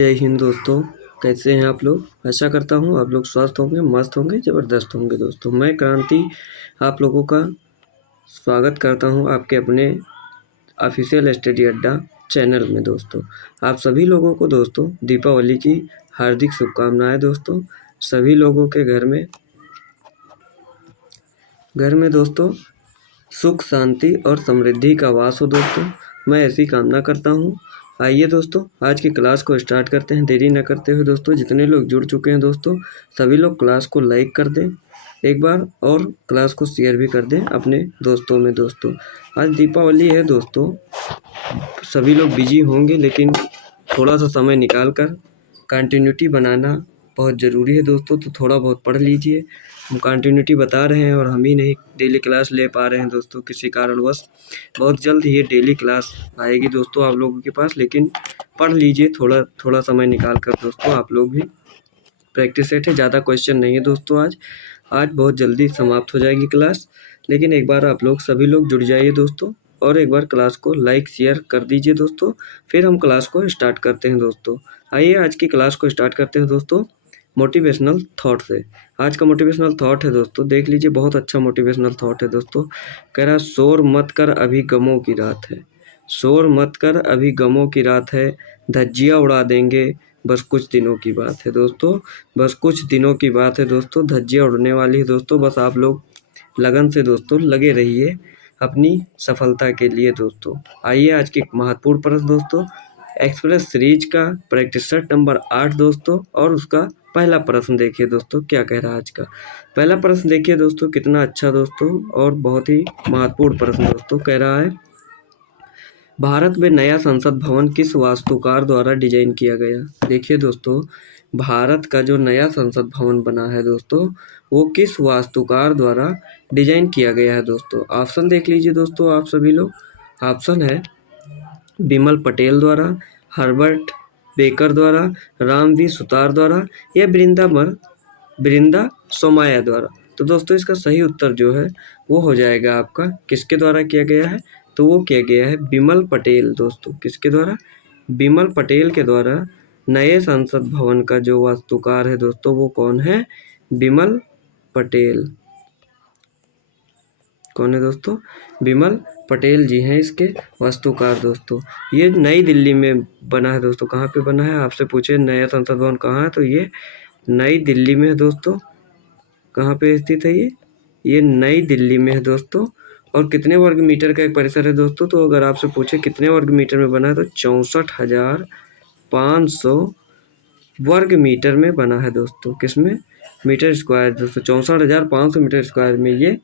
जय हिंद दोस्तों, कैसे हैं आप लोग। आशा करता हूँ आप लोग स्वस्थ होंगे, मस्त होंगे, ज़बरदस्त होंगे। दोस्तों मैं क्रांति आप लोगों का स्वागत करता हूँ आपके अपने ऑफिशियल स्टडी अड्डा चैनल में। दोस्तों आप सभी लोगों को दोस्तों दीपावली की हार्दिक शुभकामनाएं। दोस्तों सभी लोगों के घर में दोस्तों सुख शांति और समृद्धि का वास हो। दोस्तों मैं ऐसी कामना करता हूँ। आइए दोस्तों आज की क्लास को स्टार्ट करते हैं। देरी न करते हुए दोस्तों जितने लोग जुड़ चुके हैं दोस्तों सभी लोग क्लास को लाइक कर दें एक बार, और क्लास को शेयर भी कर दें अपने दोस्तों में। दोस्तों आज दीपावली है दोस्तों, सभी लोग बिजी होंगे, लेकिन थोड़ा सा समय निकाल कर कंटिन्यूटी बनाना बहुत ज़रूरी है दोस्तों। तो थोड़ा बहुत पढ़ लीजिए। हम कंटिन्यूटी बता रहे हैं और हम ही नहीं डेली क्लास ले पा रहे हैं दोस्तों किसी कारणवश। बहुत जल्द ये डेली क्लास आएगी दोस्तों आप लोगों के पास, लेकिन पढ़ लीजिए थोड़ा थोड़ा समय निकाल कर दोस्तों। आप लोग भी प्रैक्टिस सेट है, ज़्यादा क्वेश्चन नहीं है दोस्तों। आज बहुत जल्दी समाप्त हो जाएगी क्लास, लेकिन एक बार आप लोग सभी लोग जुड़ जाइए दोस्तों, और एक बार क्लास को लाइक शेयर कर दीजिए दोस्तों। फिर हम क्लास को स्टार्ट करते हैं दोस्तों। आइए आज की क्लास को स्टार्ट करते हैं दोस्तों मोटिवेशनल थॉट से। आज का मोटिवेशनल थॉट है दोस्तों, देख लीजिए, बहुत अच्छा मोटिवेशनल थॉट है दोस्तों। कह रहा शोर मत कर अभी गमों की रात है, शोर मत कर अभी गमों की रात है, धज्जियाँ उड़ा देंगे बस कुछ दिनों की बात है दोस्तों। बस कुछ दिनों की बात है दोस्तों, धज्जियाँ उड़ने वाली है दोस्तों। बस आप लोग लगन से दोस्तों लगे रहिए अपनी सफलता के लिए दोस्तों। आइए आज की महत्वपूर्ण प्रश्न दोस्तों, एक्सप्रेस सीरीज का प्रैक्टिस सेट नंबर 8 दोस्तों, और उसका पहला प्रश्न देखिए दोस्तों क्या कह रहा है। आज का पहला प्रश्न देखिए दोस्तों, कितना अच्छा दोस्तों और बहुत ही महत्वपूर्ण प्रश्न दोस्तों। कह रहा है भारत में नया संसद भवन किस वास्तुकार द्वारा डिजाइन किया गया। देखिए दोस्तों, भारत का जो नया संसद भवन बना है दोस्तों, वो किस वास्तुकार द्वारा डिजाइन किया गया है दोस्तों। ऑप्शन देख लीजिए दोस्तों आप सभी लोग। ऑप्शन है बिमल पटेल द्वारा, हर्बर्ट बेकर द्वारा, राम वी सुतार द्वारा, या बृंदा सोमाया द्वारा। तो दोस्तों इसका सही उत्तर जो है वो हो जाएगा आपका किसके द्वारा किया गया है, तो वो किया गया है बिमल पटेल दोस्तों। किसके द्वारा? बिमल पटेल के द्वारा नए संसद भवन का जो वास्तुकार है दोस्तों वो कौन है? बिमल पटेल। कौन है दोस्तों? बिमल पटेल जी हैं इसके वास्तुकार दोस्तों। ये नई दिल्ली में बना है दोस्तों। कहाँ पे बना है? आपसे पूछे नया संसद भवन कहाँ है, तो ये नई दिल्ली में है दोस्तों। कहाँ पे स्थित है ये नई दिल्ली में है दोस्तों। और कितने वर्ग मीटर का एक परिसर है दोस्तों, तो अगर आपसे पूछे कितने वर्ग मीटर में बना है, तो 64,500 वर्ग मीटर में बना है दोस्तों। किसमें? मीटर स्क्वायर दोस्तों। 64,500 मीटर स्क्वायर में ये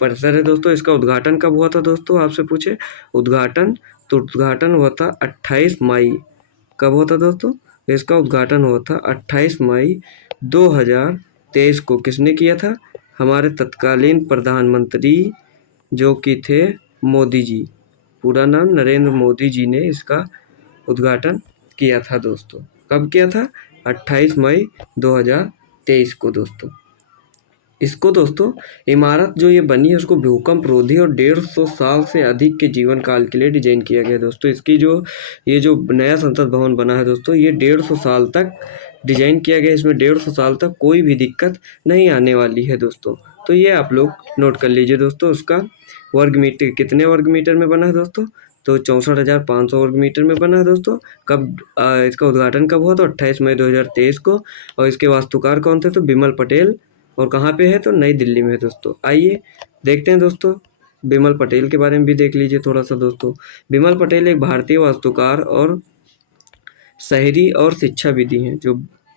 परिसर है दोस्तों। इसका उद्घाटन कब हुआ था दोस्तों? आपसे पूछे उद्घाटन, तो उद्घाटन हुआ था 28 मई। कब हुआ था दोस्तों? इसका उद्घाटन हुआ था 28 मई 2023 को। किसने किया था? हमारे तत्कालीन प्रधानमंत्री जो कि थे मोदी जी, पूरा नाम नरेंद्र मोदी जी ने इसका उद्घाटन किया था दोस्तों। कब किया था? 28 मई 2023 को दोस्तों। इसको दोस्तों इमारत जो ये बनी है उसको भूकंप रोधी और 150 साल से अधिक के जीवन काल के लिए डिजाइन किया गया दोस्तों। इसकी ये जो नया संसद भवन बना है दोस्तों, ये 150 साल तक डिजाइन किया गया। इसमें 150 साल तक कोई भी दिक्कत नहीं आने वाली है दोस्तों। तो ये आप लोग नोट कर लीजिए दोस्तों। उसका वर्ग मीटर कितने वर्ग मीटर में बना है दोस्तों, तो 64,500 वर्ग मीटर में बना है दोस्तों। कब इसका उद्घाटन कब हुआ? तो 28 मई 2023 को। और इसके वास्तुकार कौन थे? तो बिमल पटेल। और कहाँ पे है? तो नई दिल्ली में है दोस्तों। आइए देखते हैं दोस्तों, बिमल पटेल के बारे में भी देख लीजिए थोड़ा सा दोस्तों। बिमल पटेल एक भारतीय वास्तुकार और शहरी और शिक्षाविदी हैं। जो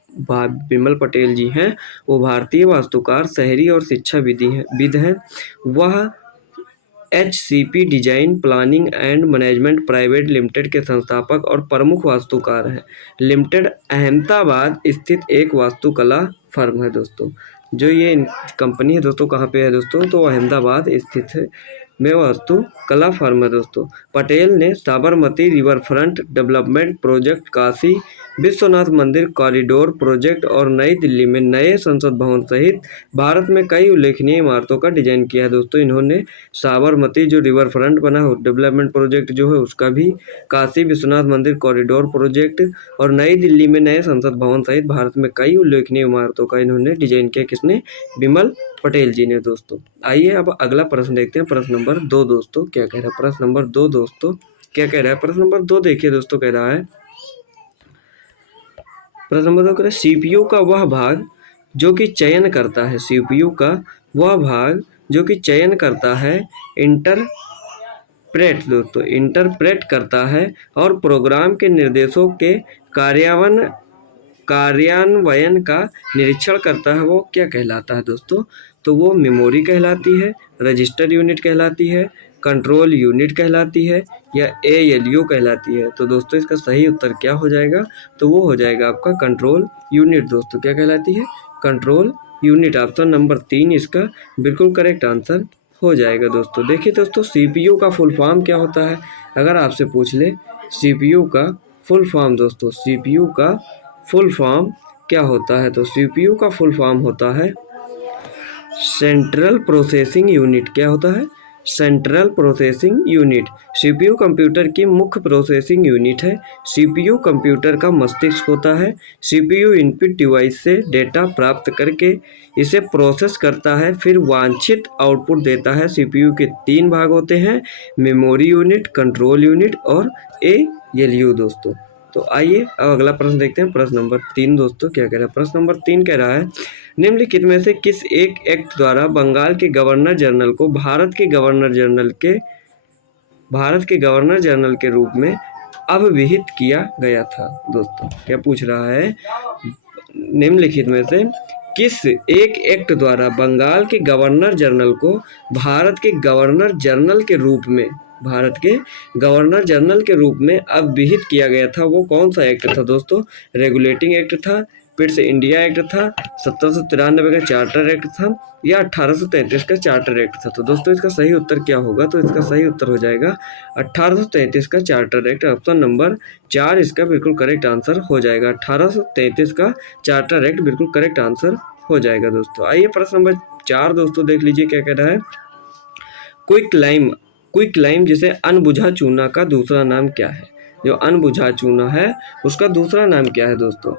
बिमल पटेल जी हैं वो भारतीय वास्तुकार, शहरी और विद हैं। वह HCP design planning and management private limited के संस्थापक और प्रमुख वास्तुकार हैं। लिमिटेड अहमदाबाद स्थित एक वास्तुकला फर्म है दोस्तों। जो ये कंपनी है दोस्तों कहाँ पे है दोस्तों, तो अहमदाबाद स्थित है में वास्तुकला फर्म है दोस्तों। पटेल ने Sabarmati river front development project, Kashi Vishwanath मंदिर कॉरिडोर प्रोजेक्ट और नई दिल्ली में नए संसद भवन सहित भारत में कई उल्लेखनीय इमारतों का डिजाइन किया है दोस्तों इन्होंने। साबरमती जो रिवर फ्रंट बना हो डेवलपमेंट प्रोजेक्ट जो है उसका भी, काशी विश्वनाथ मंदिर कॉरिडोर प्रोजेक्ट और नई दिल्ली में नए संसद भवन सहित भारत में कई उल्लेखनीय इमारतों का इन्होंने डिजाइन किया। किसने? बिमल पटेल जी ने दोस्तों। आइए अब अगला प्रश्न देखते हैं, प्रश्न नंबर 2 दोस्तों क्या कह रहा है। प्रश्न नंबर 2 दोस्तों क्या कह रहा है। प्रश्न नंबर 2 देखिए दोस्तों, कह रहा है, प्रश्न नंबर 2 कह रहा है सीपीयू का वह भाग जो कि चयन करता है, सीपीयू का वह भाग जो कि चयन करता है, इंटरप्रेट दोस्तों, इंटरप्रेट करता है और प्रोग्राम के निर्देशों के कार्यान्वयन का निरीक्षण करता है, वो क्या कहलाता है दोस्तों? तो वो मेमोरी कहलाती है, रजिस्टर यूनिट कहलाती है, कंट्रोल यूनिट कहलाती है या ALU कहलाती है। तो दोस्तों इसका सही उत्तर क्या हो जाएगा? तो वो हो जाएगा आपका कंट्रोल यूनिट दोस्तों। क्या कहलाती है? Control unit. ऑप्शन नंबर 3 इसका बिल्कुल करेक्ट आंसर हो जाएगा दोस्तों। देखिए दोस्तों CPU का फुल फॉर्म क्या होता है, अगर आपसे पूछ ले CPU का फुल फॉर्म दोस्तों, CPU का फुल फॉर्म क्या होता है? तो CPU का फुल फॉर्म होता है सेंट्रल प्रोसेसिंग यूनिट। क्या होता है? Central processing unit. CPU computer की मुख्य प्रोसेसिंग यूनिट है। CPU कंप्यूटर का मस्तिष्क होता है। CPU इनपुट डिवाइस से डेटा प्राप्त करके इसे प्रोसेस करता है, फिर वांछित आउटपुट देता है। CPU के 3 भाग होते हैं, मेमोरी यूनिट, कंट्रोल यूनिट और ALU दोस्तों। तो आइए अब अगला प्रश्न देखते हैं, प्रश्न नंबर 3 दोस्तों क्या कह रहा है। प्रश्न नंबर 3 कह रहा है निम्नलिखित में से किस एक एक्ट द्वारा बंगाल के गवर्नर जनरल को भारत के गवर्नर जनरल के रूप में अभिहित किया गया था दोस्तों? क्या पूछ रहा है, निम्नलिखित में से किस एक एक्ट द्वारा बंगाल के गवर्नर जनरल को भारत के गवर्नर जनरल के रूप में अभिहित किया गया था, वो कौन सा एक्ट था दोस्तों? रेगुलेटिंग एक्ट था, फिर से इंडिया एक्ट था, 1793 का चार्टर एक्ट था या 1833 का चार्टर एक्ट था? तो दोस्तों इसका सही उत्तर क्या होगा? तो इसका सही उत्तर हो जाएगा 1833 का चार्टर एक्ट। ऑप्शन नंबर 4 इसका बिल्कुल करेक्ट आंसर हो जाएगा। 1833 का चार्टर एक्ट बिल्कुल करेक्ट आंसर हो जाएगा दोस्तों। आइए प्रश्न नंबर 4 दोस्तों देख लीजिए क्या कह रहा है। क्विक लाइम जिसे अनबुझा चूना का दूसरा नाम क्या है? जो अनबुझा चूना है उसका दूसरा नाम क्या है दोस्तों?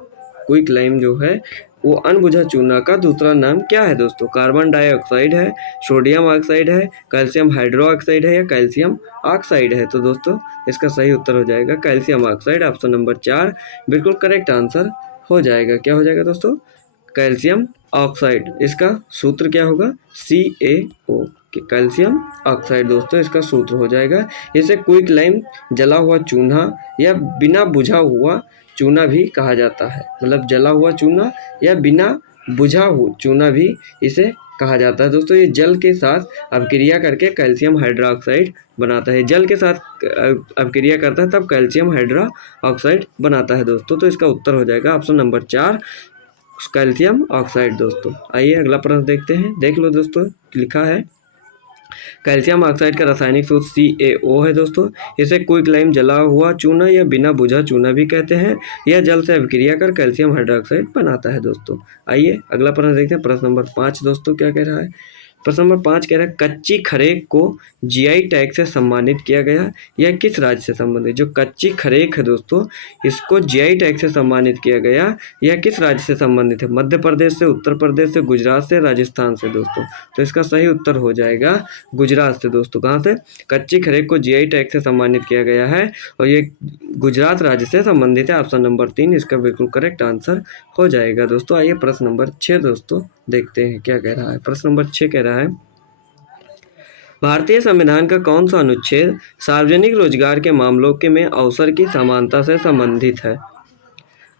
क्विक लाइम जो है वो अनबुझा चूना का दूसरा नाम क्या है दोस्तों? कार्बन डाइऑक्साइड है, सोडियम ऑक्साइड है, कैल्शियम हाइड्रोक्साइड है या कैल्शियम ऑक्साइड है? तो दोस्तों इसका सही उत्तर हो जाएगा कैल्शियम ऑक्साइड। ऑप्शन नंबर 4 बिल्कुल करेक्ट आंसर हो जाएगा। क्या हो जाएगा दोस्तों? Calcium oxide. इसका सूत्र क्या होगा? CaO, कैल्शियम ऑक्साइड दोस्तों इसका सूत्र हो जाएगा। इसे क्विक लाइम, जला हुआ चूना या बिना बुझा हुआ चूना भी कहा जाता है, मतलब जला हुआ चूना या बिना बुझा हुआ चूना भी इसे कहा जाता है दोस्तों। ये जल के साथ अभिक्रिया करके कैल्शियम हाइड्रोक्साइड बनाता है, जल के साथ अभिक्रिया करता है तब कैल्शियम हाइड्रोक्साइड बनाता है दोस्तों। तो इसका उत्तर हो जाएगा ऑप्शन नंबर 4 कैल्शियम ऑक्साइड दोस्तों। आइए अगला प्रश्न देखते हैं, देख लो दोस्तों लिखा है कैल्शियम ऑक्साइड का रासायनिक सूत्र CaO है दोस्तों। इसे क्विक लाइम, जला हुआ चूना या बिना बुझा चूना भी कहते हैं। यह जल से अभिक्रिया कर कैल्शियम हाइड्रोक्साइड बनाता है दोस्तों। आइए अगला प्रश्न देखते हैं, प्रश्न नंबर 5 दोस्तों क्या कह रहा है। प्रश्न नंबर 5 कह रहा है कच्ची खरेक को GI टैग से सम्मानित किया गया, यह किस राज्य से संबंधित? जो कच्ची खरेक है दोस्तों इसको GI टैग से सम्मानित किया गया, यह किस राज्य से संबंधित है? मध्य प्रदेश से, उत्तर प्रदेश से, गुजरात से, राजस्थान से दोस्तों? तो इसका सही उत्तर हो जाएगा गुजरात से दोस्तों। कहाँ से? कच्ची खरेक को GI टैग से सम्मानित किया गया है और ये गुजरात राज्य से संबंधित है। ऑप्शन नंबर 3 इसका बिल्कुल करेक्ट आंसर हो जाएगा दोस्तों। आइए प्रश्न नंबर 6 दोस्तों देखते हैं क्या कह रहा है। प्रश्न नंबर 6 कह रहा है भारतीय संविधान का कौन सा अनुच्छेद सार्वजनिक रोजगार के मामलों के में अवसर की समानता से संबंधित है?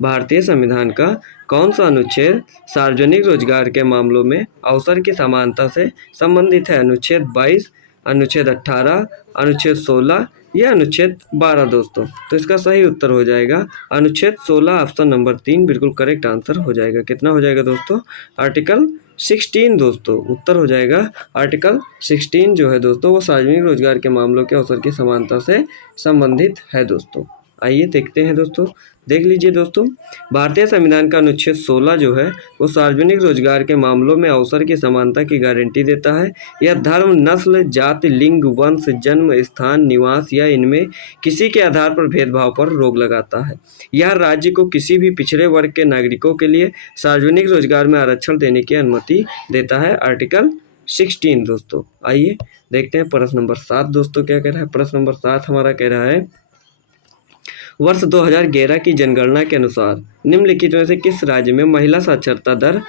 भारतीय संविधान का कौन सा अनुच्छेद सार्वजनिक रोजगार के मामलों में अवसर की समानता से संबंधित है? अनुच्छेद 22, अनुच्छेद 18, अनुच्छेद 16 या अनुच्छेद 12 दोस्तों? तो इसका सही उत्तर हो जाएगा अनुच्छेद 16। ऑप्शन नंबर 3 बिल्कुल करेक्ट आंसर हो जाएगा। कितना हो जाएगा दोस्तों? आर्टिकल 16 दोस्तों उत्तर हो जाएगा। आर्टिकल 16 जो है दोस्तों वो सार्वजनिक रोजगार के मामलों के अवसर की समानता से संबंधित है दोस्तों। आइए देखते हैं दोस्तों, देख लीजिए दोस्तों, भारतीय संविधान का अनुच्छेद 16 जो है वो सार्वजनिक रोजगार के मामलों में अवसर की समानता की गारंटी देता है। यह धर्म, नस्ल, जाति, लिंग, वंश, जन्म स्थान, निवास या इनमें किसी के आधार पर भेदभाव पर रोक लगाता है। यह राज्य को किसी भी पिछड़े वर्ग के नागरिकों के लिए सार्वजनिक रोजगार में आरक्षण देने की अनुमति देता है। आर्टिकल 16 दोस्तों। आइए देखते हैं प्रश्न नंबर 7 दोस्तों क्या कह रहा है। प्रश्न नंबर 7 हमारा कह रहा है, वर्ष 2011 की जनगणना के अनुसार निम्नलिखित में से किस राज्य में महिला साक्षरता दर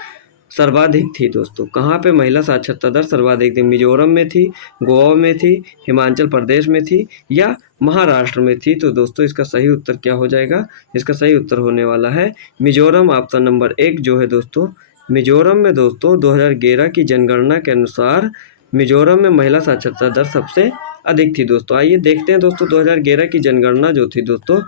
सर्वाधिक थी दोस्तों? कहाँ पे महिला साक्षरता दर सर्वाधिक थी? मिजोरम में थी, गोवा में थी, हिमाचल प्रदेश में थी या महाराष्ट्र में थी? तो दोस्तों इसका सही उत्तर क्या हो जाएगा? इसका सही उत्तर होने वाला है मिजोरम। ऑप्शन नंबर 1 जो है दोस्तों, मिजोरम में दोस्तों 2011 की जनगणना के अनुसार मिजोरम में महिला साक्षरता दर सबसे अधिक थी दोस्तों। आइए देखते हैं दोस्तों, 2011 की जनगणना जो थी दोस्तों,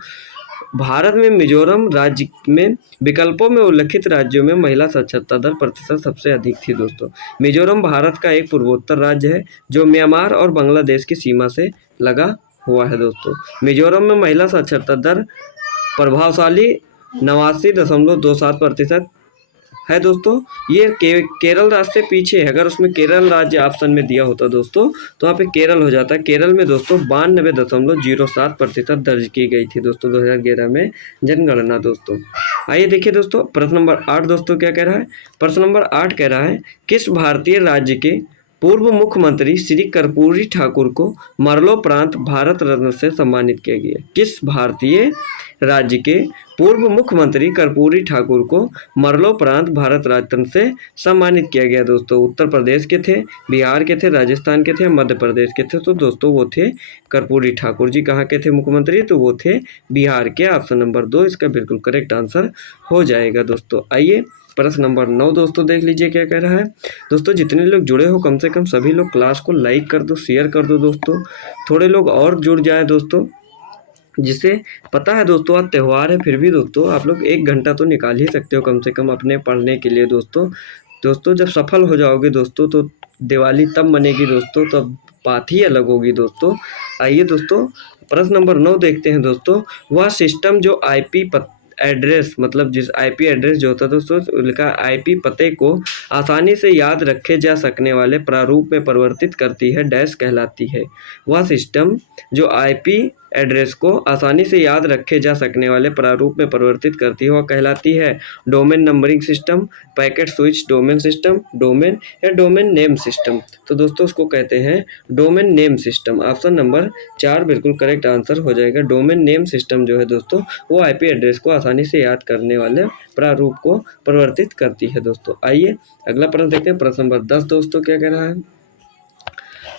भारत में मिजोरम राज्य में विकल्पों में उल्लिखित राज्यों में महिला साक्षरता दर प्रतिशत सबसे अधिक थी दोस्तों। मिजोरम भारत का एक पूर्वोत्तर राज्य है जो म्यांमार और बांग्लादेश की सीमा से लगा हुआ है दोस्तों। मिजोरम में महिला साक्षरता दर प्रभावशाली 89.27% है दोस्तों। ये केरल राज्य से पीछे है। अगर उसमें केरल राज्य ऑप्शन में दिया होता दोस्तों तो वहाँ पे केरल हो जाता। केरल में दोस्तों 92.07% दर्ज की गई थी दोस्तों 2011 में जनगणना दोस्तों। आइए देखिए दोस्तों, प्रश्न नंबर 8 दोस्तों क्या कह रहा है। प्रश्न नंबर 8 कह रहा है, किस भारतीय राज्य के पूर्व मुख्यमंत्री श्री कर्पूरी ठाकुर को मरणोपरांत भारत रत्न से सम्मानित किया गया? किस भारतीय राज्य के पूर्व मुख्यमंत्री कर्पूरी ठाकुर को मरणोपरांत भारत रत्न से सम्मानित किया गया दोस्तों? उत्तर प्रदेश के थे, बिहार के थे, राजस्थान के थे, मध्य प्रदेश के थे? तो दोस्तों वो थे कर्पूरी ठाकुर जी। कहाँ के थे मुख्यमंत्री? तो वो थे बिहार के। ऑप्शन नंबर 2 इसका बिल्कुल करेक्ट आंसर हो जाएगा दोस्तों। आइए प्रश्न नंबर 9 दोस्तों देख लीजिए क्या कह रहा है। दोस्तों जितने लोग जुड़े हो कम से कम सभी लोग क्लास को लाइक कर दो, शेयर कर दो दोस्तों, थोड़े लोग और जुड़ जाए दोस्तों, जिसे पता है दोस्तों आज त्यौहार है, फिर भी दोस्तों आप लोग 1 घंटा तो निकाल ही सकते हो कम से कम अपने पढ़ने के लिए दोस्तों। जब सफल हो जाओगे दोस्तों तो दिवाली तब मनेगी दोस्तों, तब बात ही अलग होगी दोस्तों। आइए दोस्तों प्रश्न नंबर 9 देखते हैं दोस्तों। वह सिस्टम जो आईपी एड्रेस, मतलब जिस आईपी एड्रेस जो होता है दोस्तों लिखा आईपी पते को आसानी से याद रखे जा सकने वाले प्रारूप में परिवर्तित करती है डैश कहलाती है? वह सिस्टम जो आईपी एड्रेस को आसानी से याद रखे जा सकने वाले प्रारूप में परिवर्तित करती है वह कहलाती है domain numbering system, packet switch domain system, domain या डोमेन नेम सिस्टम? तो दोस्तों उसको कहते हैं domain name system. Option number 4 बिल्कुल करेक्ट आंसर हो जाएगा। डोमेन नेम सिस्टम जो है दोस्तों वो आईपी एड्रेस को आसानी से याद करने वाले प्रारूप को परिवर्तित करती है दोस्तों। आइए अगला प्रश्न देखते हैं। प्रश्न नंबर 10 दोस्तों क्या कह रहा है।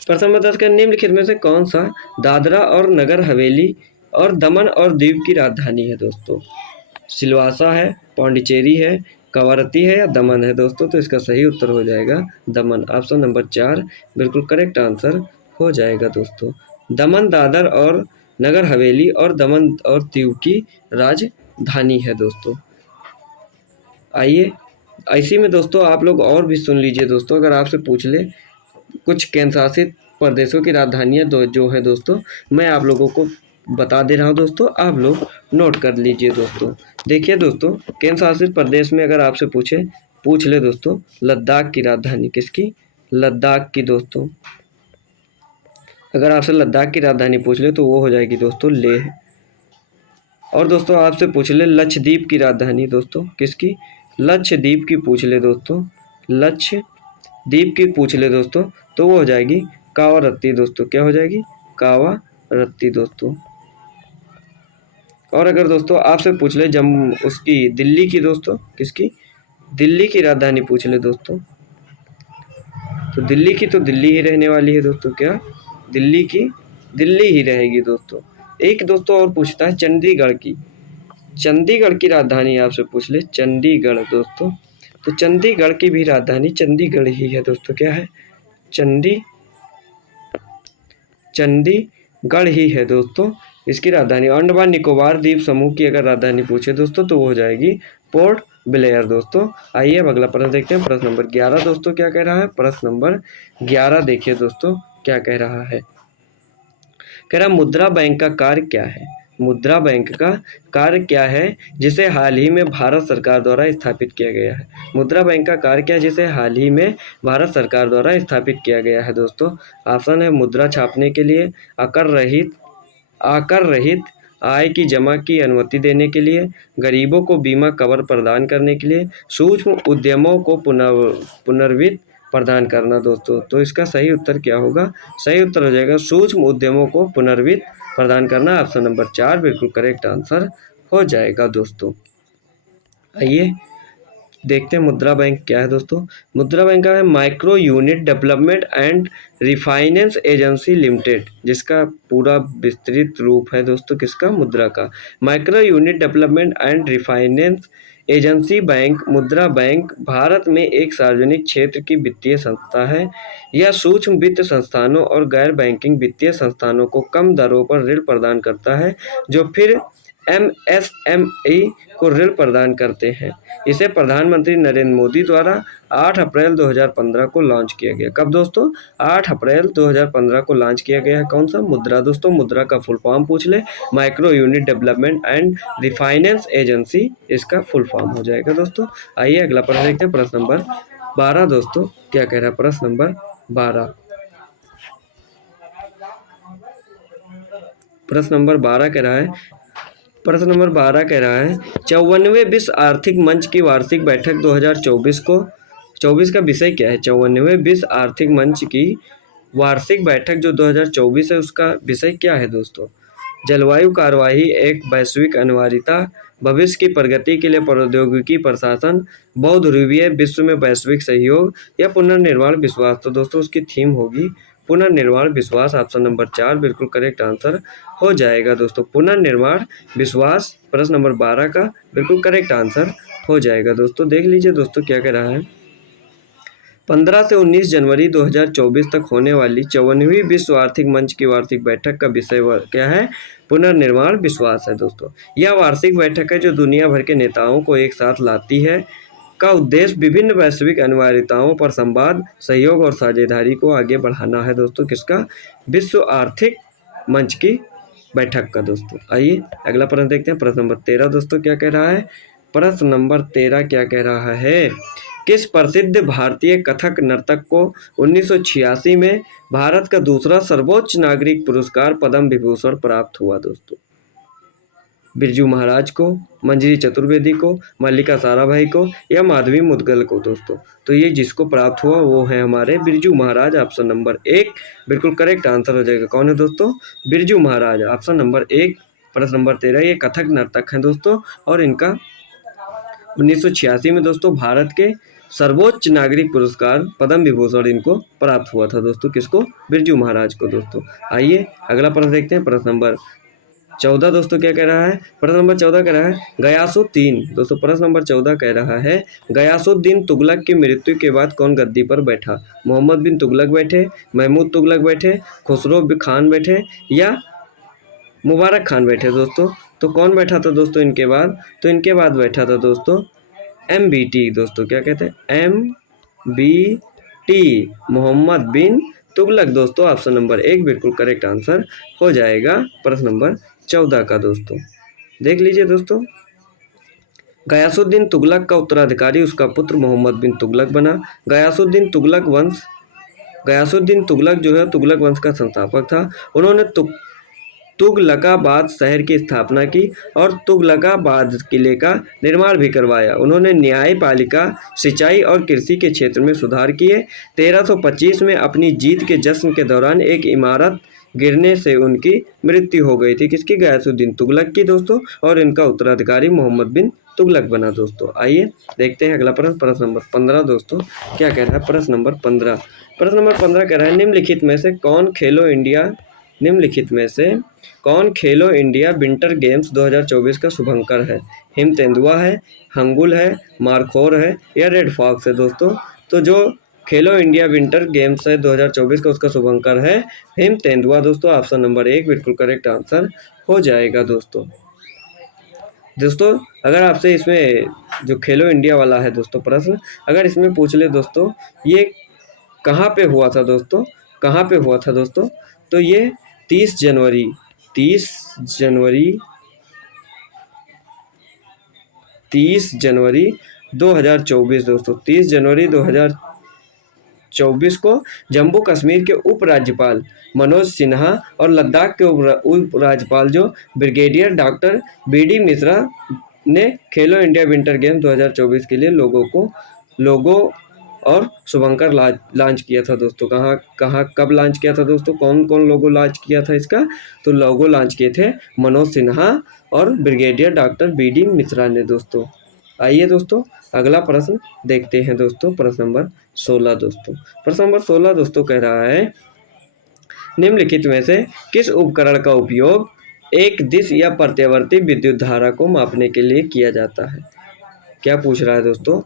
प्रश्न नंबर 10 का निम्नलिखित में से कौन सा दादरा और नगर हवेली और दमन और दीव की राजधानी है दोस्तों? सिलवासा है, पौंडीचेरी है, कवरत्ती है या दमन है दोस्तों? तो इसका सही उत्तर हो जाएगा दमन। ऑप्शन नंबर 4 बिल्कुल करेक्ट आंसर हो जाएगा दोस्तों। दमन दादर और नगर हवेली और दमन और दीव की राजधानी है दोस्तों। आइए इसी में दोस्तों आप लोग और भी सुन लीजिए दोस्तों, अगर आपसे पूछ ले कुछ केंद्र शासित प्रदेशों की राजधानियाँ जो है दोस्तों मैं आप लोगों को बता दे रहा हूँ दोस्तों, आप लोग नोट कर लीजिए दोस्तों। देखिए दोस्तों केंद्र शासित प्रदेश में अगर आपसे पूछ ले दोस्तों लद्दाख की राजधानी किसकी? लद्दाख की दोस्तों। अगर आपसे लद्दाख की राजधानी पूछ ले तो वो हो जाएगी दोस्तों लेह। और दोस्तों आपसे पूछ ले लक्षद्वीप की राजधानी दोस्तों किसकी? लक्षद्वीप की पूछ ले दोस्तों, लक्षद्वीप की पूछ ले दोस्तों तो वो हो जाएगी कावारत्ती दोस्तों। क्या हो जाएगी? कावारत्ती दोस्तों। और अगर दोस्तों आपसे पूछ ले उसकी दिल्ली की दोस्तों किसकी? दिल्ली की राजधानी पूछ ले दोस्तों तो दिल्ली की तो दिल्ली ही रहने वाली है दोस्तों। क्या? दिल्ली की दिल्ली ही रहेगी दोस्तों। एक दोस्तों और पूछता है चंडीगढ़ की, चंडीगढ़ की राजधानी आपसे पूछ ले चंडीगढ़ दोस्तों तो चंडीगढ़ की भी राजधानी चंडीगढ़ ही है दोस्तों। क्या है? चंडीगढ़ ही है दोस्तों इसकी राजधानी। अंडमान निकोबार द्वीप समूह की अगर राजधानी पूछे दोस्तों तो वो हो जाएगी पोर्ट ब्लेयर दोस्तों। आइए अब अगला प्रश्न देखते हैं। प्रश्न नंबर 11 दोस्तों क्या कह रहा है। प्रश्न नंबर 11 देखिए दोस्तों क्या कह रहा है। कह रहा मुद्रा बैंक का कार्य क्या है? मुद्रा बैंक का कार्य क्या है जिसे हाल ही में भारत सरकार द्वारा स्थापित किया गया है? मुद्रा बैंक का कार्य क्या है जिसे हाल ही में भारत सरकार द्वारा स्थापित किया गया है दोस्तों? ऑप्शन है मुद्रा छापने के लिए, आकर रहित आय की जमा की अनुमति देने के लिए, गरीबों को बीमा कवर प्रदान करने के लिए, सूक्ष्म उद्यमों को पुनर्वित्त प्रदान करना दोस्तों। तो इसका सही उत्तर क्या होगा? सही उत्तर हो जाएगा सूक्ष्म उद्यमों को पुनर्वित्त प्रदान करना। ऑप्शन नंबर 4 बिल्कुल करेक्ट आंसर हो जाएगा दोस्तों। आइए देखते हैं मुद्रा बैंक क्या है दोस्तों। मुद्रा बैंक का है micro unit development and refinance agency limited, जिसका पूरा विस्तृत रूप है दोस्तों किसका? मुद्रा का। Micro unit development and refinance agency bank मुद्रा बैंक भारत में एक सार्वजनिक क्षेत्र की वित्तीय संस्था है। यह सूक्ष्म वित्त संस्थानों और गैर बैंकिंग वित्तीय संस्थानों को कम दरों पर ऋण प्रदान करता है, जो फिर एमएसएमई को ऋण प्रदान करते हैं। इसे प्रधानमंत्री नरेंद्र मोदी द्वारा 8 अप्रैल 2015 को लॉन्च किया गया। कब दोस्तों? 8 अप्रैल 2015 को लॉन्च किया गया है। कौन सा? मुद्रा दोस्तों। मुद्रा का फुल फॉर्म पूछ ले, micro unit development and refinance agency इसका फुल फॉर्म हो जाएगा दोस्तों। आइए अगला प्रश्न देखते हैं, प्रश्न नंबर 12 दोस्तों क्या कह रहा है? प्रश्न नंबर 12 प्रश्न नंबर 12 कह रहा है, प्रश्न नंबर 12 कह रहा है 54वें विश्व आर्थिक मंच की वार्षिक बैठक 2024 को 24 का विषय क्या है? 54वें विश्व आर्थिक मंच की वार्षिक बैठक जो 2024 है उसका विषय क्या है दोस्तों? जलवायु कार्यवाही एक वैश्विक अनिवार्यता, भविष्य की प्रगति के लिए प्रौद्योगिकी प्रशासन, बहुध्रुवीय विश्व में वैश्विक सहयोग या पुनर्निर्माण विश्वास। तो दोस्तों उसकी थीम होगी पुनर्निर्माण विश्वास। ऑप्शन नंबर 4 बिल्कुल करेक्ट आंसर हो जाएगा दोस्तों। पुनर्निर्माण विश्वास प्रश्न नंबर 12 का बिल्कुल करेक्ट आंसर हो जाएगा दोस्तों। देख लीजिए दोस्तों क्या कह रहा है, 15 से 19 जनवरी 2024 तक होने वाली 54वीं विश्व आर्थिक मंच की वार्षिक बैठक का विषय क्या है? पुनर्निर्माण विश्वास है दोस्तों। यह वार्षिक बैठक है जो दुनिया भर के नेताओं को एक साथ लाती है। का उद्देश्य विभिन्न वैश्विक अनिवार्यताओं पर संवाद, सहयोग और साझेदारी को आगे बढ़ाना है दोस्तों। किसका? विश्व आर्थिक मंच की बैठक का दोस्तों। आइए अगला प्रश्न देखते हैं, प्रश्न नंबर 13 दोस्तों क्या कह रहा है? प्रश्न नंबर 13 क्या कह रहा है? किस प्रसिद्ध भारतीय कथक नर्तक को 1986 में भारत का दूसरा सर्वोच्च नागरिक पुरस्कार पद्म विभूषण प्राप्त हुआ दोस्तों? बिरजू महाराज को, मंजरी चतुर्वेदी को, मल्लिका साराभाई को या माधवी मुदगल को दोस्तों? तो ये जिसको प्राप्त हुआ वो है हमारे बिरजू महाराज। ऑप्शन नंबर 1 बिल्कुल करेक्ट आंसर हो जाएगा। कौन है दोस्तों? बिरजू महाराज। ऑप्शन नंबर 1 प्रश्न नंबर 13 ये कथक नर्तक हैं दोस्तों और इनका 1986 में दोस्तों भारत के सर्वोच्च नागरिक पुरस्कार पद्म विभूषण इनको प्राप्त हुआ था दोस्तों। किसको? बिरजू महाराज को दोस्तों। आइए अगला प्रश्न देखते हैं, प्रश्न नंबर 14 दोस्तों क्या कह रहा है? प्रश्न नंबर 14 कह रहा है गयासुद्दीन दोस्तों। प्रश्न नंबर 14 कह रहा है गयासुद्दीन तुगलक की मृत्यु के बाद कौन गद्दी पर बैठा? मोहम्मद बिन तुगलक बैठे, महमूद तुगलक बैठे, खुसरो खान बैठे या मुबारक खान बैठे दोस्तों? तो कौन बैठा था दोस्तों इनके बाद? तो इनके बाद बैठा था दोस्तों MBT दोस्तों। क्या कहते हैं? MBT मोहम्मद बिन तुगलक दोस्तों। ऑप्शन नंबर 1 बिल्कुल करेक्ट आंसर हो जाएगा प्रश्न नंबर 14 का दोस्तों। देख लीजिए दोस्तों, गयासुद्दीन तुगलक का उत्तराधिकारी उसका पुत्र मोहम्मद बिन तुगलक बना। गयासुद्दीन तुगलक जो है तुगलक वंश का संस्थापक था। उन्होंने तुगलकाबाद शहर की स्थापना की और तुगलकाबाद किले का निर्माण भी करवाया। उन्होंने न्यायपालिका, सिंचाई और कृषि के क्षेत्र में सुधार किए। 1325 में अपनी जीत के जश्न के दौरान एक इमारत गिरने से उनकी मृत्यु हो गई थी। किसकी? गयासुद्दीन तुगलक की दोस्तों। और इनका उत्तराधिकारी मोहम्मद बिन तुगलक बना दोस्तों। आइए देखते हैं अगला प्रश्न, प्रश्न नंबर 15 दोस्तों क्या कह रहा है? प्रश्न नंबर 15 कह रहा है निम्नलिखित में से कौन खेलो इंडिया विंटर गेम्स 2024 का शुभंकर है? हिम तेंदुआ है, हंगुल है, मारखोर है या रेड फॉक्स है दोस्तों? तो जो खेलो इंडिया विंटर गेम्स है 2024 का उसका शुभंकर है हिम तेंदुआ दोस्तों। ऑप्शन नंबर 1 बिल्कुल करेक्ट आंसर हो जाएगा दोस्तों। अगर आपसे इसमें जो खेलो इंडिया वाला है दोस्तों प्रश्न, अगर इसमें पूछ ले दोस्तों ये कहाँ पे हुआ था दोस्तों? तो ये 30 30 जनवरी 2024 दोस्तों, 30 जनवरी 2024 को जम्मू कश्मीर के उपराज्यपाल मनोज सिन्हा और लद्दाख के उपराज्यपाल जो ब्रिगेडियर डॉक्टर बीडी मिश्रा ने खेलो इंडिया विंटर गेम 2024 के लिए लोगो और शुभंकर लॉन्च किया था दोस्तों। कहाँ कब लॉन्च किया था दोस्तों, कौन कौन लोगो लॉन्च किया था इसका, तो लोगो लॉन्च किए थे मनोज सिन्हा और ब्रिगेडियर डॉक्टर बीडी मिश्रा ने दोस्तों। आइए दोस्तों अगला प्रश्न देखते हैं दोस्तों, प्रश्न नंबर 16 दोस्तों। प्रश्न नंबर 16 दोस्तों कह रहा है, निम्नलिखित में से किस उपकरण का उपयोग एक दिश या प्रत्यावर्ती विद्युत धारा को मापने के लिए किया जाता है। क्या पूछ रहा है दोस्तों,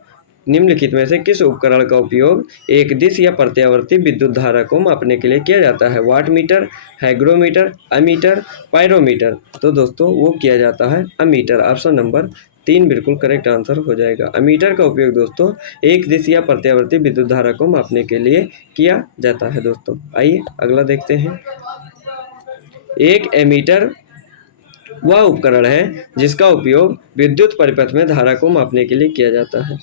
निम्नलिखित में से किस उपकरण का उपयोग एक दिश या प्रत्यावर्ती विद्युत धारा को मापने के लिए किया जाता है। Watt meter, hygrometer, ammeter, pyrometer. तो दोस्तों वो किया जाता है अमीटर। ऑप्शन नंबर 3 बिल्कुल करेक्ट आंसर हो जाएगा। अमीटर का उपयोग दोस्तों एक दिश या प्रत्यावर्ती विद्युत धारा को मापने के लिए किया जाता है दोस्तों। आइए अगला देखते हैं। एक एमीटर वह उपकरण है जिसका उपयोग विद्युत परिपथ में धारा को मापने के लिए किया जाता है।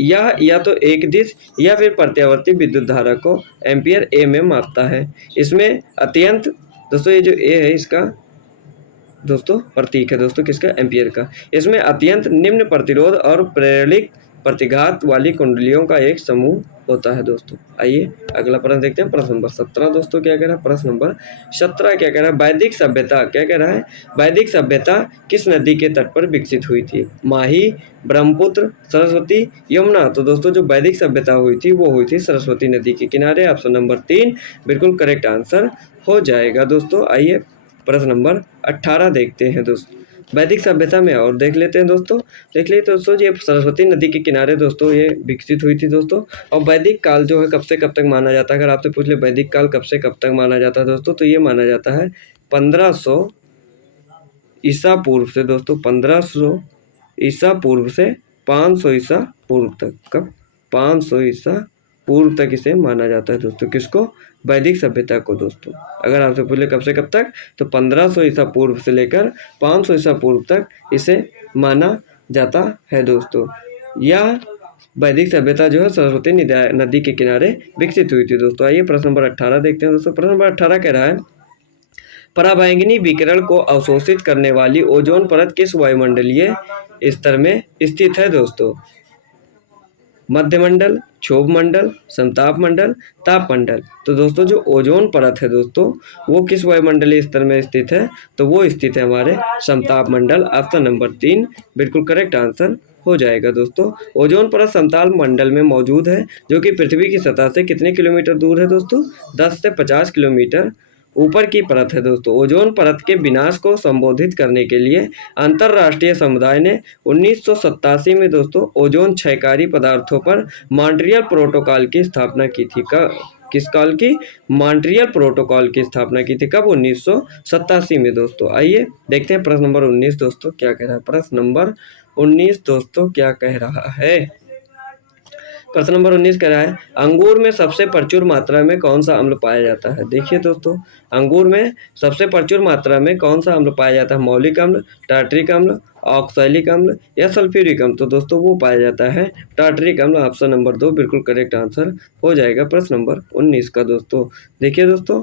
यह या तो एक दिश या फिर प्रत्यावर्ती विद्युत धारा को एम्पियर ए में मापता है। इसमें अत्यंत दोस्तों, ये जो ए है इसका दोस्तों प्रतीक है दोस्तों किसका, एम्पियर का। इसमें अत्यंत निम्न प्रतिरोध और प्रेरक प्रतिघात वाली कुंडलियों का एक समूह होता है दोस्तों। आइए अगला प्रश्न देखते हैं। प्रश्न नंबर 17 दोस्तों क्या कह रहा है, प्रश्न नंबर 17 क्या कह रहा है, वैदिक सभ्यता क्या कह रहा है, वैदिक सभ्यता किस नदी के तट पर विकसित हुई थी। माही, ब्रह्मपुत्र, सरस्वती, यमुना। तो दोस्तों जो वैदिक सभ्यता हुई थी वो हुई थी सरस्वती नदी के किनारे। ऑप्शन नंबर 3 बिल्कुल करेक्ट आंसर हो जाएगा दोस्तों। आइए प्रश्न नंबर 18 देखते हैं दोस्तों। वैदिक सभ्यता में और देख लेते हैं दोस्तों। देख लीजिए दोस्तों, ये सरस्वती नदी के किनारे दोस्तों ये विकसित हुई थी दोस्तों। और वैदिक काल जो है कब से कब तक माना जाता है, अगर आपसे पूछ ले वैदिक काल कब से कब तक माना जाता है दोस्तों, तो ये माना जाता है 1500 ईसा पूर्व से दोस्तों, 1500 ईसा पूर्व से 500 ईसा पूर्व तक। कब, 500 ईसा पूर्व तक इसे माना जाता है दोस्तों। किसको, वैदिक सभ्यता को दोस्तों। अगर आपसे पूछे कब से कब तक, तो 1500 ईसा पूर्व से लेकर 500 ईसा पूर्व तक इसे माना जाता है दोस्तों। यह वैदिक सभ्यता जो है सरस्वती नदी के किनारे विकसित हुई थी दोस्तों। आइए प्रश्न नंबर 18 देखते हैं दोस्तों। प्रश्न नंबर 18 कह रहा है, पराबैंगनी विकिरण को अवशोषित करने वाली ओजोन परत किस वायुमंडलीय स्तर में स्थित है दोस्तों। मध्यमंडल, क्षोभ मंडल, संताप मंडल, ताप मंडल। तो दोस्तों जो ओजोन परत है दोस्तों वो किस वायुमंडलीय स्तर में स्थित है, तो वो स्थित है हमारे समताप मंडल। ऑप्शन नंबर 3 बिल्कुल करेक्ट आंसर हो जाएगा दोस्तों। ओजोन परत समताप मंडल में मौजूद है, जो कि पृथ्वी की सतह से कितने किलोमीटर दूर है दोस्तों, 10 से 50 किलोमीटर ऊपर की परत है दोस्तों। ओजोन परत के विनाश को संबोधित करने के लिए अंतरराष्ट्रीय समुदाय ने 1987 में दोस्तों ओजोन क्षयकारी पदार्थों पर मॉन्ट्रियल प्रोटोकॉल की स्थापना की थी। किस काल की, मॉन्ट्रियल प्रोटोकॉल की स्थापना की थी। कब, 1987 में दोस्तों। आइए देखते हैं प्रश्न नंबर 19 दोस्तों क्या कह रहा है। प्रश्न नंबर 19 दोस्तों क्या कह रहा है, प्रश्न नंबर 19 कह रहा है, अंगूर में सबसे प्रचुर मात्रा में कौन सा अम्ल पाया जाता है। देखिए दोस्तों, अंगूर में सबसे प्रचुर मात्रा में कौन सा अम्ल पाया जाता है, मौलिक अम्ल, टार्टरिक अम्ल, ऑक्सैलिक अम्ल या सल्फ्यूरिक अम्ल। तो दोस्तों वो पाया जाता है टार्टरिक अम्ल। ऑप्शन नंबर 2 बिल्कुल करेक्ट आंसर हो जाएगा प्रश्न नंबर 19 का दोस्तों। देखिए दोस्तों,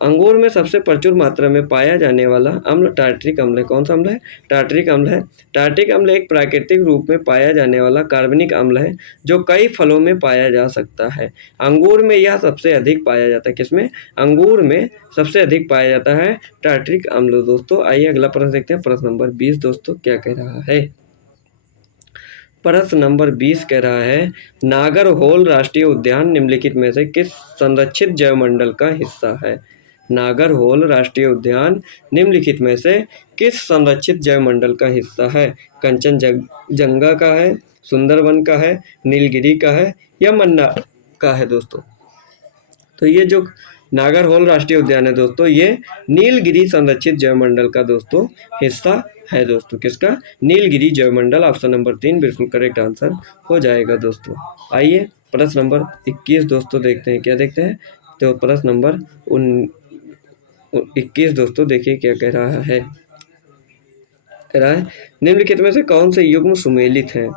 अंगूर में सबसे प्रचुर मात्रा में पाया जाने वाला अम्ल टार्टरिक अम्ल है। कौन सा अम्ल है, टार्टरिक अम्ल है। टार्टरिक अम्ल एक प्राकृतिक रूप में पाया जाने वाला कार्बनिक अम्ल है जो कई फलों में पाया जा सकता है। अंगूर में यह सबसे अधिक पाया जाता है। किसमें, अंगूर में सबसे अधिक पाया जाता है टार्टरिक अम्ल दोस्तों। आइए अगला प्रश्न देखते हैं। प्रश्न नंबर 20 दोस्तों क्या कह रहा है। प्रश्न नंबर 20 कह रहा है, नागरहोल राष्ट्रीय उद्यान निम्नलिखित में से किस संरक्षित जैवमंडल का हिस्सा है। नागरहोल राष्ट्रीय उद्यान निम्नलिखित में से किस संरक्षित जैवमंडल का हिस्सा है। कंचनजंगा का है, सुंदरवन का है, नीलगिरी का है या मन्ना का है दोस्तों। तो ये जो नागरहोल राष्ट्रीय उद्यान है दोस्तों, ये नीलगिरी संरक्षित जैवमंडल का दोस्तों हिस्सा है दोस्तों। किसका, नीलगिरी जैवमंडल। ऑप्शन नंबर 3 बिल्कुल करेक्ट आंसर हो जाएगा दोस्तों। आइए प्रश्न नंबर 21 दोस्तों देखते हैं। क्या देखते हैं, तो प्रश्न नंबर 21 दोस्तों देखिए क्या कह रहा है। कह रहा है निम्नलिखित में से कौन से युग्म सुमेलित हैं?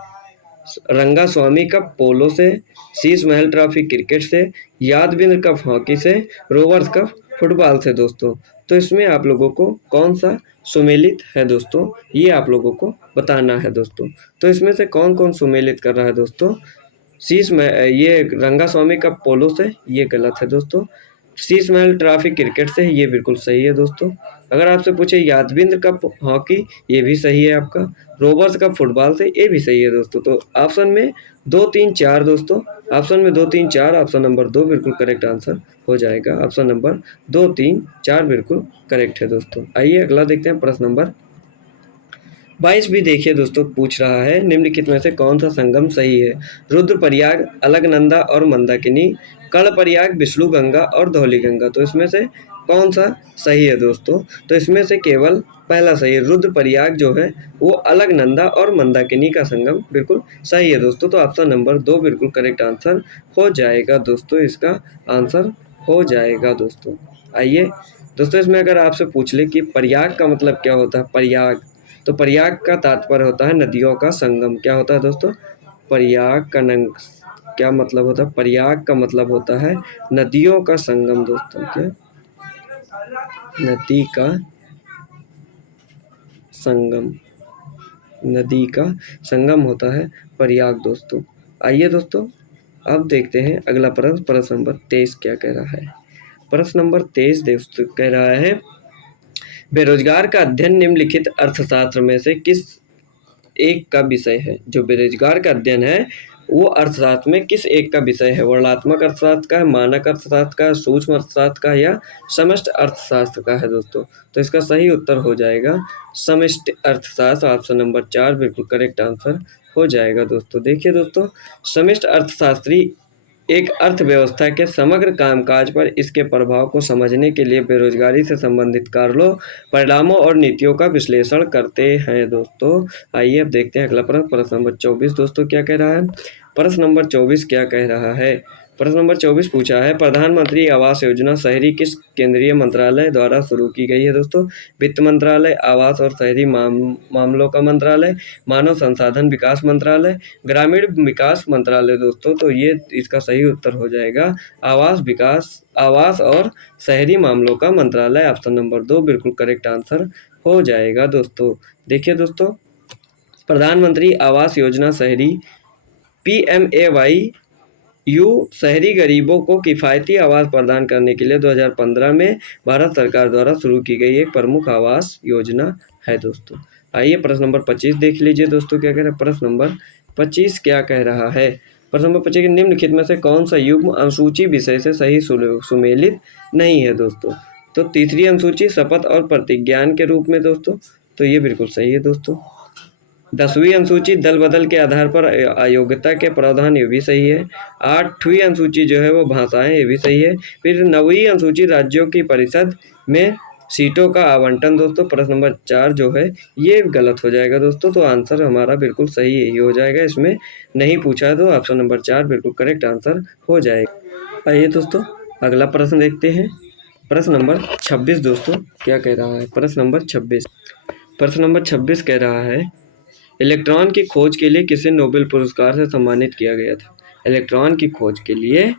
रंगा स्वामी कप पोलो से, शीश महल ट्रॉफी क्रिकेट से, यादविंद्र कप हॉकी से, रोवर्स कप फुटबॉल से दोस्तों। तो इसमें आप लोगों को कौन सा सुमेलित है दोस्तों, ये आप लोगों को बताना है दोस्तों। तो इसमें से कौन कौन सुमेलित कर रहा है दोस्तों? शीश में ये रंगा स्वामी कप पोलो से, ये गलत है दोस्तों। शीश महल ट्रॉफी क्रिकेट से, ये बिल्कुल सही है दोस्तों। अगर आपसे पूछे यादविंद्र कप हॉकी, ये भी सही है आपका। रोवर्स कप फुटबॉल से, ये भी सही है दोस्तों। तो ऑप्शन में 2, 3, 4 दोस्तों, ऑप्शन में 2, 3, 4, ऑप्शन नंबर 2 बिल्कुल करेक्ट आंसर हो जाएगा। ऑप्शन नंबर 2, 3, 4 बिल्कुल करेक्ट है दोस्तों। आइए अगला देखते हैं, प्रश्न नंबर 22 भी देखिए दोस्तों, पूछ रहा है निम्नलिखित में से कौन सा संगम सही है? रुद्रप्रयाग, अलकनंदा और मंदाकिनी, कर्णप्रयाग, विष्णु गंगा और धौली गंगा। तो इसमें से कौन सा सही है दोस्तों? तो इसमें से केवल पहला सही है, रुद्रप्रयाग जो है वो अलकनंदा और मंदाकिनी का संगम बिल्कुल सही है दोस्तों। तो ऑप्शन नंबर 2 बिल्कुल करेक्ट आंसर हो जाएगा दोस्तों, इसका आंसर हो जाएगा दोस्तों। आइए दोस्तों, इसमें अगर आपसे पूछ ले कि प्रयाग का मतलब क्या होता है, प्रयाग, तो प्रयाग का तात्पर्य होता है नदियों का संगम। क्या होता है दोस्तों? प्रयाग का क्या मतलब होता है? प्रयाग का मतलब होता है नदियों का संगम दोस्तों। क्या? नदी का संगम, नदी का संगम होता है प्रयाग दोस्तों। आइए दोस्तों, अब देखते हैं अगला प्रश्न, प्रश्न नंबर 23 क्या कह रहा है। प्रश्न नंबर 23 दोस्तों कह रहा है बेरोजगार का अध्ययन निम्नलिखित अर्थशास्त्र में से किस एक का विषय है? जो बेरोजगार का अध्ययन है वो अर्थशास्त्र में किस एक का विषय है? वर्णनात्मक अर्थशास्त्र का है, मानक अर्थशास्त्र का, सूक्ष्म अर्थशास्त्र का या समष्टि अर्थशास्त्र का है दोस्तों? तो इसका सही उत्तर हो जाएगा समष्टि अर्थशास्त्र। ऑप्शन नंबर 4 बिल्कुल करेक्ट आंसर हो जाएगा दोस्तों। देखिए दोस्तों, समष्टि अर्थशास्त्री एक अर्थव्यवस्था के समग्र कामकाज पर इसके प्रभाव को समझने के लिए बेरोजगारी से संबंधित कारणों, परिणामों और नीतियों का विश्लेषण करते हैं दोस्तों। आइए अब देखते हैं अगला प्रश्न, प्रश्न नंबर 24 दोस्तों क्या कह रहा है। प्रश्न नंबर 24 क्या कह रहा है? प्रश्न नंबर 24 पूछा है प्रधानमंत्री आवास योजना शहरी किस केंद्रीय मंत्रालय द्वारा शुरू की गई है दोस्तों? वित्त मंत्रालय, आवास और शहरी मामलों का मंत्रालय, मानव संसाधन विकास मंत्रालय, ग्रामीण विकास मंत्रालय दोस्तों। तो ये इसका सही उत्तर हो जाएगा आवास और शहरी मामलों का मंत्रालय। ऑप्शन नंबर 2 बिल्कुल करेक्ट आंसर हो जाएगा दोस्तों। देखिए दोस्तों, प्रधानमंत्री आवास योजना शहरी PMAY शहरी गरीबों को किफ़ायती आवास प्रदान करने के लिए 2015 में भारत सरकार द्वारा शुरू की गई एक प्रमुख आवास योजना है दोस्तों। आइए प्रश्न नंबर 25 देख लीजिए दोस्तों क्या कह रहा है। प्रश्न नंबर 25 क्या कह रहा है? प्रश्न नंबर 25 निम्नलिखित में से कौन सा युग्म अनुसूची विषय से सही सुमेलित नहीं है दोस्तों? तो तीसरी अनुसूची शपथ और प्रतिज्ञान के रूप में दोस्तों, तो ये बिल्कुल सही है दोस्तों। 10वीं अनुसूची दल बदल के आधार पर अयोग्यता के प्रावधान, ये भी सही है। 8वीं अनुसूची जो है वो भाषाएं, ये भी सही है। फिर 9वीं अनुसूची राज्यों की परिषद में सीटों का आवंटन दोस्तों, प्रश्न नंबर 4 जो है ये गलत हो जाएगा दोस्तों। तो आंसर हमारा बिल्कुल सही यही हो जाएगा, इसमें नहीं पूछा है तो ऑप्शन नंबर 4 बिल्कुल करेक्ट आंसर हो जाएगा। आइए दोस्तों अगला प्रश्न देखते हैं, प्रश्न नंबर 26 दोस्तों क्या कह रहा है। प्रश्न नंबर 26 कह रहा है इलेक्ट्रॉन की खोज के लिए किसे नोबेल पुरस्कार से सम्मानित किया गया था? इलेक्ट्रॉन की खोज के लिए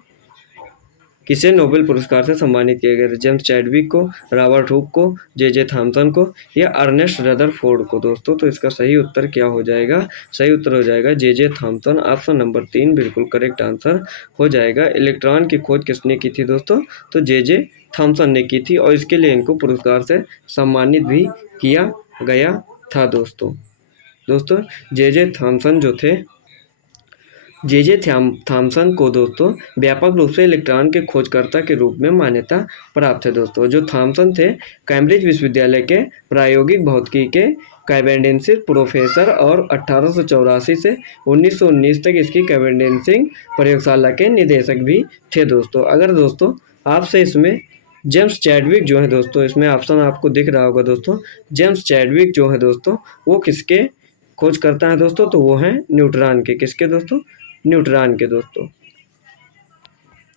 किसे नोबेल पुरस्कार से सम्मानित किया गया था? जेम्स चैडविक को, रॉबर्ट हुक को, जे थॉमसन को या अर्नेस्ट रदरफोर्ड को दोस्तों? तो इसका सही उत्तर क्या हो जाएगा? सही उत्तर हो जाएगा जे थॉमसन। ऑप्शन नंबर 3 बिल्कुल करेक्ट आंसर हो जाएगा। इलेक्ट्रॉन की खोज किसने की थी दोस्तों? तो जे थॉमसन ने की थी और इसके लिए इनको पुरस्कार से सम्मानित भी किया गया था दोस्तों। जे थॉमसन जो थे, जे थॉमसन को दोस्तों व्यापक रूप से इलेक्ट्रॉन के खोजकर्ता के रूप में मान्यता प्राप्त है दोस्तों। जो थॉमसन थे कैम्ब्रिज विश्वविद्यालय के प्रायोगिक भौतिकी के कैवेंडिशिंग प्रोफेसर और 1884 से 1919 तक इसकी कैवेंडिशिंग प्रयोगशाला के निदेशक भी थे दोस्तों। अगर दोस्तों आपसे इसमें जेम्स चैडविक जो है दोस्तों, इसमें ऑप्शन आपको दिख रहा होगा दोस्तों, जेम्स चैडविक जो है दोस्तों वो किसके खोज करता है दोस्तों? तो वो हैं न्यूट्रॉन के। किसके दोस्तों? न्यूट्रॉन के दोस्तों।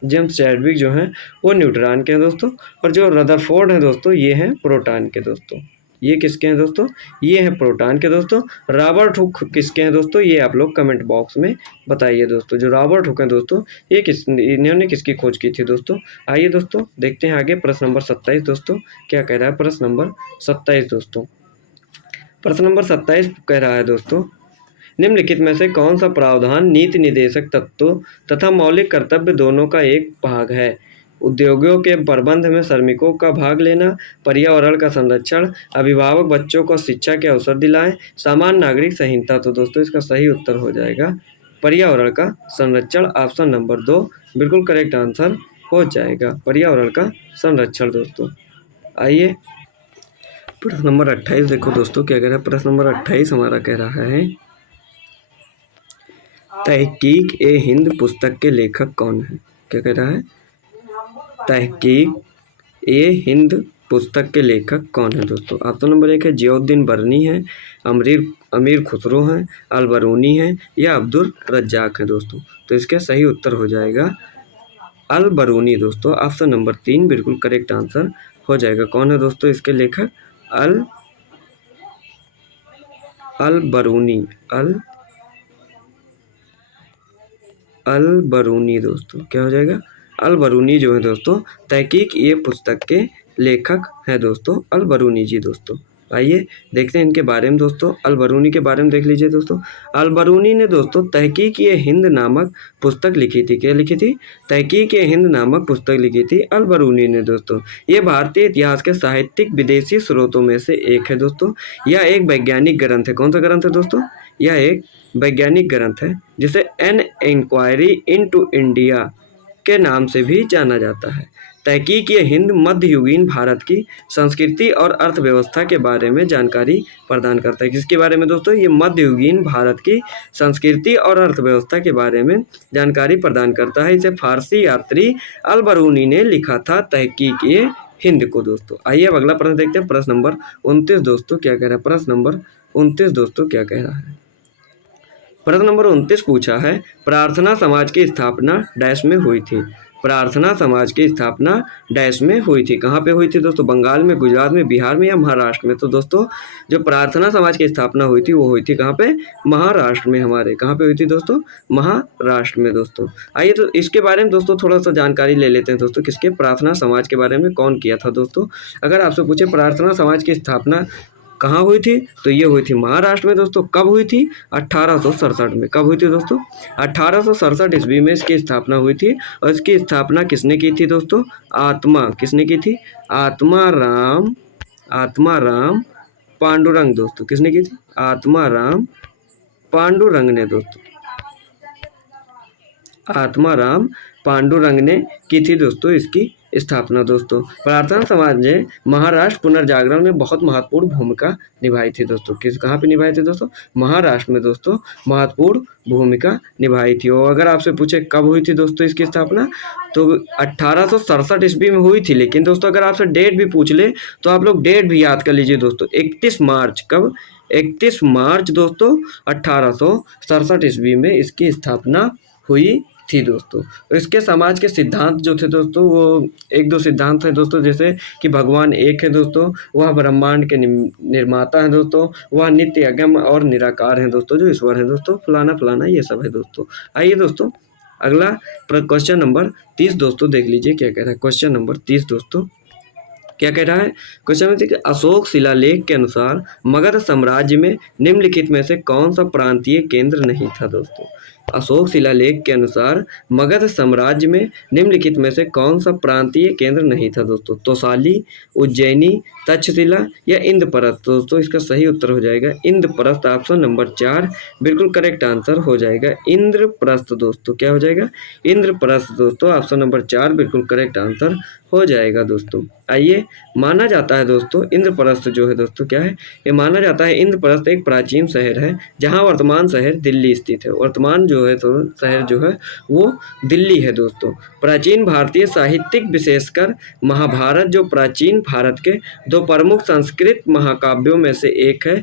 जेम्स चैडविक जो हैं वो न्यूट्रॉन के हैं दोस्तों, और जो रदरफोर्ड हैं दोस्तों ये हैं प्रोटॉन के दोस्तों। ये किसके हैं दोस्तों? ये हैं प्रोटॉन के दोस्तों। रॉबर्ट हुक किसके हैं दोस्तों? ये आप लोग कमेंट बॉक्स में बताइए दोस्तों। जो रॉबर्ट हुक हैं दोस्तों ये इन्होंने किसकी खोज की थी दोस्तों? आइए दोस्तों देखते हैं आगे प्रश्न नंबर 27 दोस्तों क्या कह रहा है। प्रश्न नंबर 27 दोस्तों, प्रश्न नंबर 27 कह रहा है दोस्तों, निम्नलिखित में से कौन सा प्रावधान नीति निदेशक तत्वों तथा मौलिक कर्तव्य दोनों का एक भाग है? उद्योगों के प्रबंध में श्रमिकों का भाग लेना, पर्यावरण का संरक्षण, अभिभावक बच्चों को शिक्षा के अवसर दिलाएं, सामान्य नागरिक संहिता। तो दोस्तों इसका सही उत्तर हो जाएगा पर्यावरण का संरक्षण। ऑप्शन नंबर 2 बिल्कुल करेक्ट आंसर हो जाएगा, पर्यावरण का संरक्षण दोस्तों। आइए प्रश्न नंबर 28 देखो दोस्तों क्या कह रहा है। प्रश्न नंबर 28 हमारा कह रहा है, तहकीक ए हिंद पुस्तक के लेखक कौन है? क्या कह रहा है? तहकीक ए हिंद पुस्तक के लेखक कौन है दोस्तों? ऑप्शन नंबर 1 है जियाउद्दीन बरनी है, अमीर खुसरो हैं, अलबरूनी हैं या अब्दुल रज्जाक हैं दोस्तों। तो इसका सही उत्तर हो जाएगा अलबरूनी दोस्तों। ऑप्शन नंबर 3 बिल्कुल करेक्ट आंसर हो जाएगा। कौन है दोस्तों इसके लेखक? अलबरूनी अलबरूनी दोस्तों। क्या हो जाएगा? अलबरूनी जो है दोस्तों तहकीक ये पुस्तक के लेखक हैं दोस्तों, अलबरूनी जी दोस्तों। आइए देखते हैं इनके बारे में दोस्तों। अलबरूनी के बारे में देख लीजिए दोस्तों। अलबरूनी ने दोस्तों तहकीक ये हिंद नामक पुस्तक लिखी थी। क्या लिखी थी? तहकीक ये हिंद नामक पुस्तक लिखी थी अलबरूनी ने दोस्तों। ये भारतीय इतिहास के साहित्यिक विदेशी स्रोतों में से एक है दोस्तों। यह एक वैज्ञानिक ग्रंथ है। कौन सा ग्रंथ है दोस्तों? यह एक वैज्ञानिक ग्रंथ है जिसे एन इंक्वायरी इनटू इंडिया के नाम से भी जाना जाता है। तहकीक ये हिंद मध्ययुगीन भारत की संस्कृति और अर्थव्यवस्था के बारे में जानकारी प्रदान करता है। किसके बारे में दोस्तों? ये मध्ययुगीन भारत की संस्कृति और अर्थव्यवस्था के बारे में जानकारी प्रदान करता है। इसे फारसी यात्री अलबरूनी ने लिखा था, तहकीक ये हिंद को दोस्तों। आइए अब अगला प्रश्न देखते हैं। प्रश्न नंबर 29 दोस्तों क्या कह रहा है? प्रश्न नंबर 29 दोस्तों क्या कह रहा है? प्रश्न नंबर 29 पूछा है, प्रार्थना समाज की स्थापना डैश में हुई थी। प्रार्थना समाज की स्थापना डैश में हुई थी। कहाँ पे हुई थी दोस्तों? बंगाल में, गुजरात में, बिहार में या महाराष्ट्र में? तो दोस्तों जो प्रार्थना समाज की स्थापना हुई थी वो हुई थी कहाँ पे? महाराष्ट्र में हमारे। कहाँ पे हुई थी दोस्तों? महाराष्ट्र में दोस्तों। आइए तो इसके बारे में दोस्तों थोड़ा सा जानकारी ले लेते हैं दोस्तों। किसके? प्रार्थना समाज के बारे में कौन किया था दोस्तों? अगर आपसे पूछे प्रार्थना समाज की स्थापना कहाँ हुई थी तो ये हुई थी महाराष्ट्र में दोस्तों। कब हुई थी? 1867 में। कब हुई थी दोस्तों? 1867 ईस्वी में इसकी स्थापना हुई थी। और इसकी स्थापना किसने की थी दोस्तों? किसने की थी? आत्माराम पांडुरंग दोस्तों। किसने की थी? आत्माराम पांडुरंग ने दोस्तों। आत्माराम पांडुरंग ने की थी दोस्तों इसकी स्थापना दोस्तों। प्रार्थना समाज ने महाराष्ट्र पुनर्जागरण में बहुत महत्वपूर्ण भूमिका निभाई थी दोस्तों। कहाँ पे निभाई थी दोस्तों? महाराष्ट्र में दोस्तों महत्वपूर्ण भूमिका निभाई थी। और अगर आपसे पूछे कब हुई थी दोस्तों इसकी स्थापना तो 1867 ईस्वी में हुई थी। लेकिन दोस्तों अगर आपसे डेट भी पूछ ले तो आप लोग डेट भी याद कर लीजिए दोस्तों। 31 मार्च। कब? 31 मार्च दोस्तों 1867 ईस्वी में इसकी स्थापना हुई थी दोस्तों। इसके समाज के सिद्धांत जो थे दोस्तों वो एक दो सिद्धांत हैं दोस्तों, जैसे कि भगवान एक है दोस्तों, वह ब्रह्मांड के निर्माता है दोस्तों, वह नित्य अगम और निराकार है दोस्तों, जो ईश्वर है दोस्तों, फलाना ये सब है दोस्तों। आइए दोस्तों अगला क्वेश्चन नंबर 30 दोस्तों देख लीजिए क्या कह रहा है। क्वेश्चन नंबर 30 दोस्तों क्या कह रहा है? क्वेश्चन में देखिए, अशोक शिलालेख के अनुसार मगध साम्राज्य में निम्नलिखित में से कौन सा प्रांतीय केंद्र नहीं था दोस्तों? अशोक शिलालेख के अनुसार मगध साम्राज्य में निम्नलिखित में से कौन सा प्रांतीय केंद्र नहीं था दोस्तों? तोसाली, उज्जैनी, तक्षशिला या इंद्रप्रस्थ दोस्तों। इसका सही उत्तर हो जाएगा इंद्रप्रस्थ। ऑप्शन नंबर 4 बिल्कुल करेक्ट आंसर हो जाएगा इंद्रप्रस्थ दोस्तों। क्या हो जाएगा? इंद्रप्रस्थ दोस्तों। ऑप्शन नंबर 4 बिल्कुल करेक्ट आंसर हो जाएगा दोस्तों। आइए माना जाता है दोस्तों इंद्रप्रस्थ जो है दोस्तों क्या है? ये माना जाता है इंद्रप्रस्थ एक प्राचीन शहर है जहां वर्तमान शहर दिल्ली स्थित है। वर्तमान जो है तो शहर जो है वो दिल्ली है दोस्तों। प्राचीन भारतीय साहित्यिक विशेषकर महाभारत जो प्राचीन भारत के 2 प्रमुख संस्कृत महाकाव्यों में से एक है,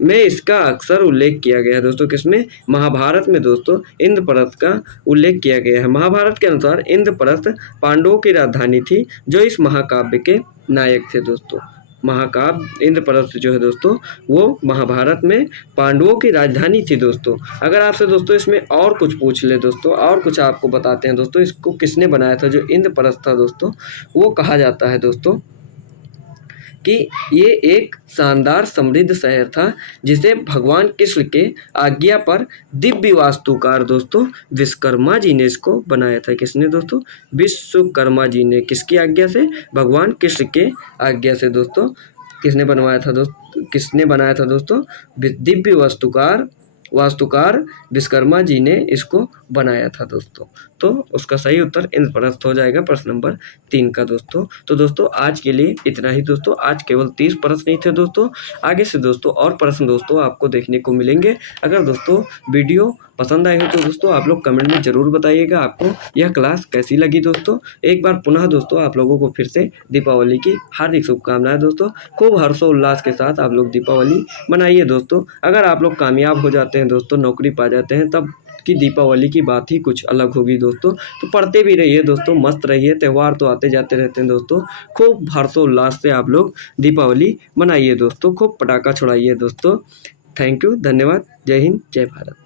में इसका अक्सर उल्लेख किया गया है दोस्तों। किसमें? महाभारत में दोस्तों इंद्रप्रस्थ का उल्लेख किया गया है। महाभारत के अनुसार इंद्रप्रस्थ पांडवों की राजधानी थी, जो इस महाकाव्य के नायक थे दोस्तों। महाकाव्य इंद्रप्रस्थ जो है दोस्तों, वो महाभारत में पांडवों की राजधानी थी दोस्तों। अगर आपसे दोस्तों इसमें और कुछ पूछ ले दोस्तों, और कुछ आपको बताते हैं दोस्तों, इसको किसने बनाया था? जो इंद्रप्रस्थ था दोस्तों, वो कहा जाता है दोस्तों कि ये एक शानदार समृद्ध शहर था, जिसे भगवान कृष्ण के आज्ञा पर दिव्य वास्तुकार दोस्तों विश्वकर्मा जी ने इसको बनाया था। किसने दोस्तों? विश्वकर्मा जी ने। किसकी आज्ञा से? भगवान कृष्ण के आज्ञा से दोस्तों। किसने बनवाया था दोस्तों? किसने बनाया था दोस्तों? दिव्य वास्तुकार विश्वकर्मा जी ने इसको बनाया था दोस्तों। तो उसका सही उत्तर इंद्रप्रस्थ हो जाएगा, प्रश्न नंबर 3 का दोस्तों। तो दोस्तों आज के लिए इतना ही दोस्तों। आज केवल 30 प्रश्न ही थे दोस्तों। आगे से दोस्तों और प्रश्न दोस्तों आपको देखने को मिलेंगे। अगर दोस्तों वीडियो पसंद आए हो तो दोस्तों आप लोग कमेंट में ज़रूर बताइएगा आपको यह क्लास कैसी लगी दोस्तों। एक बार पुनः दोस्तों आप लोगों को फिर से दीपावली की हार्दिक शुभकामनाएं दोस्तों। खूब हर्षोल्लास के साथ आप लोग दीपावली मनाइए दोस्तों। अगर आप लोग कामयाब हो जाते हैं दोस्तों, नौकरी पा जाते हैं, तब की दीपावली की बात ही कुछ अलग होगी दोस्तों। तो पढ़ते भी रहिए दोस्तों, मस्त रहिए। त्यौहार तो आते जाते रहते हैं दोस्तों। खूब हर्षोल्लास से आप लोग दीपावली मनाइए दोस्तों। खूब पटाखा छुड़ाइए दोस्तों। थैंक यू, धन्यवाद। जय हिंद, जय भारत।